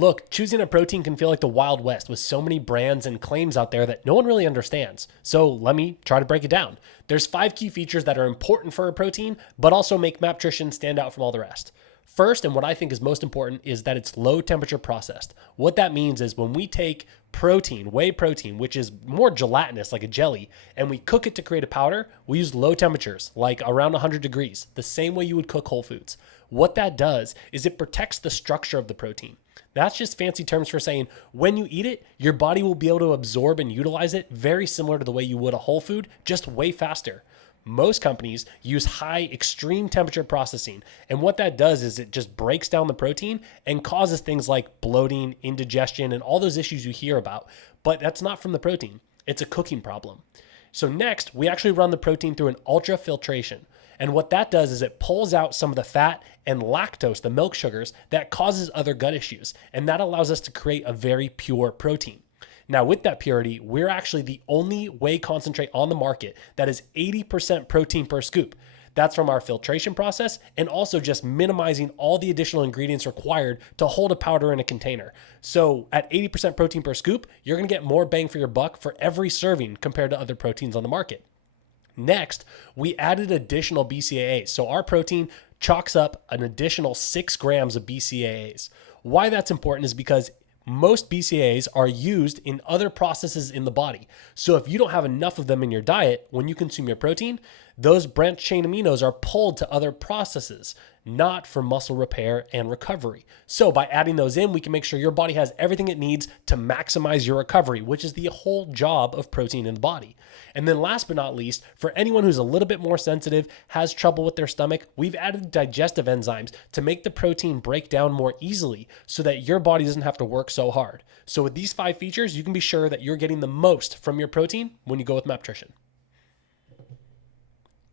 Look, choosing a protein can feel like the Wild West with so many brands and claims out there that no one really understands. So let me try to break it down. There's 5 key features that are important for a protein, but also make Maptrition stand out from all the rest. First, and what I think is most important, is that it's low temperature processed. What that means is when we take protein, whey protein, which is more gelatinous like a jelly, and we cook it to create a powder, we use low temperatures, like around 100 degrees, the same way you would cook whole foods. What that does is it protects the structure of the protein. That's just fancy terms for saying when you eat it, your body will be able to absorb and utilize it very similar to the way you would a whole food, just way faster. Most companies use high extreme temperature processing. And what that does is it just breaks down the protein and causes things like bloating, indigestion, and all those issues you hear about. But that's not from the protein. It's a cooking problem. So next, we actually run the protein through an ultrafiltration. And what that does is it pulls out some of the fat and lactose, the milk sugars, that causes other gut issues. And that allows us to create a very pure protein. Now, with that purity, we're actually the only whey concentrate on the market that is 80% protein per scoop. That's from our filtration process and also just minimizing all the additional ingredients required to hold a powder in a container. So at 80% protein per scoop, you're going to get more bang for your buck for every serving compared to other proteins on the market. Next, we added additional BCAAs. So our protein chalks up an additional 6 grams of BCAAs. Why that's important is because most BCAAs are used in other processes in the body. So if you don't have enough of them in your diet, when you consume your protein, those branched chain aminos are pulled to other processes, not for muscle repair and recovery. So by adding those in, we can make sure your body has everything it needs to maximize your recovery, which is the whole job of protein in the body. And then last but not least, for anyone who's a little bit more sensitive, has trouble with their stomach, we've added digestive enzymes to make the protein break down more easily so that your body doesn't have to work so hard. So with these 5 features, you can be sure that you're getting the most from your protein when you go with Maptrition.